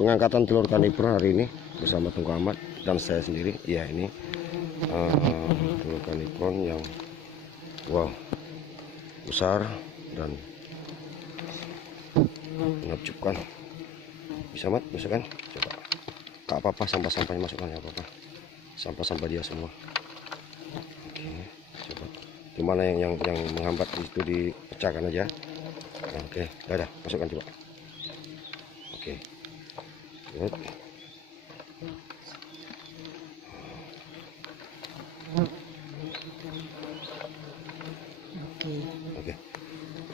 pengangkatan telur kanipron hari ini bersama Tengku Ahmad dan saya sendiri. Ya, ini telur kanipron yang wow besar dan menakjubkan. Bisa Mat, masukkan. Coba. Gak apa-apa sampah-sampahnya masukkan, ya apa-apa. Sampah-sampah dia semua. Oke, coba. Gimana yang menghambat itu dipecahkan aja. Nah, oke, dah masukkan coba. Oke. Good. Oke.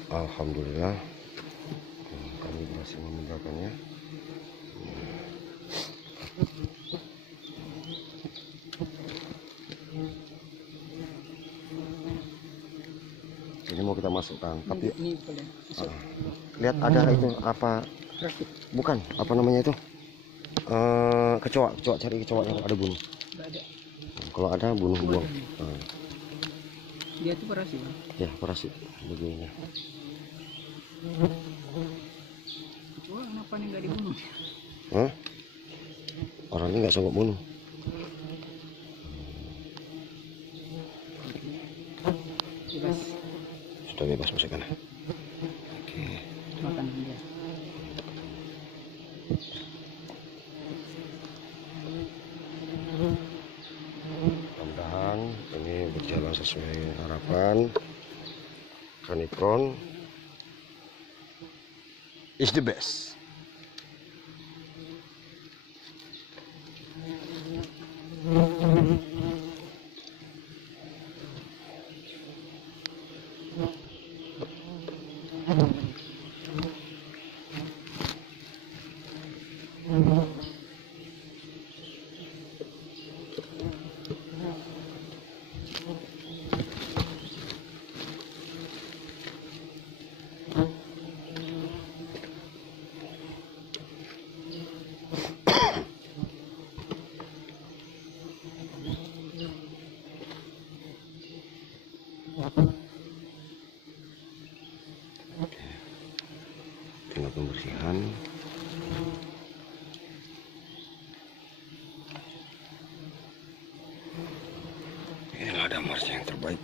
Alhamdulillah kami berhasil memindahkannya. Ini mau kita masukkan, tapi ini boleh masuk. Lihat ada itu apa? Bukan, apa namanya itu? Kecoa, cari kecoa yang ada bunuh. Ada. Kalau ada bunuh buang. Dia itu parasit. Ya, parasit begini. Kecoa kenapa nih nggak dibunuh? Hah? Orang ini nggak sanggup bunuh. Bebas. Sudah bebas masukkan. Oke. Makan dia. Mudah-mudahan ini berjalan sesuai harapan. Kanipron is the best. Tinggal pembersihan. Inilah damarnya yang terbaik.